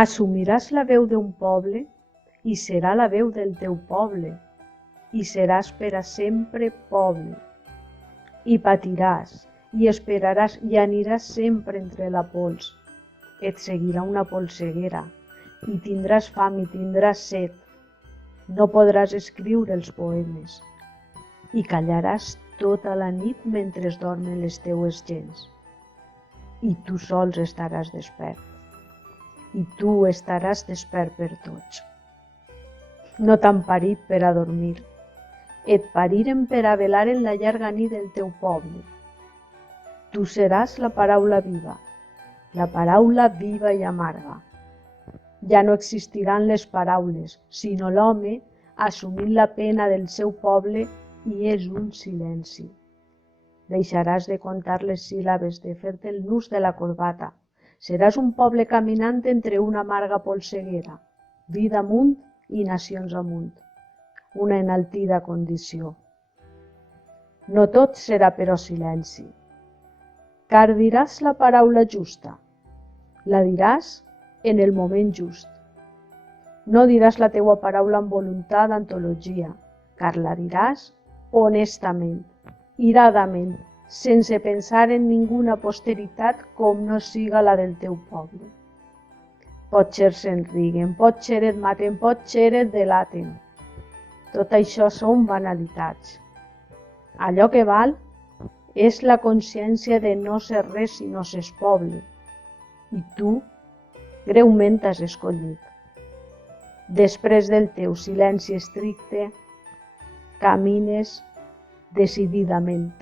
Assumiràs la veu d'un poble i serà la veu del teu poble i seràs per a sempre poble. I patiràs i esperaràs i aniràs sempre entre la pols. Et seguirà una polseguera i tindràs fam i tindràs set. No podràs escriure els poemes i callaràs tota la nit mentre dormen les teues gens. I tu sols estaràs despert. I tu estaràs despert per tots. No t'han parit per a dormir. Et pariren per a velar en la llarga nit del teu poble. Tu seràs la paraula viva i amarga. Ja no existiran les paraules, sinó l'home assumint la pena del seu poble i és un silenci. Deixaràs de contar les síl·labes, de fer-te el nus de la corbata. Seràs un poble caminant entre una amarga polseguera, vida amunt i nacions amunt, una enaltida condició. No tot serà però silenci, car diràs la paraula justa, la diràs en el moment just. No diràs la teua paraula amb voluntat d'antologia, car la diràs honestament, iradament, sense pensar en ninguna posteritat com no siga la del teu poble. Potser se'n riguen, potser et maten, potser et delaten. Tot això són banalitats. Allò que val és la consciència de no ser res si no s'és poble. I tu greument has escollit. Després del teu silenci estricte, camines decididament.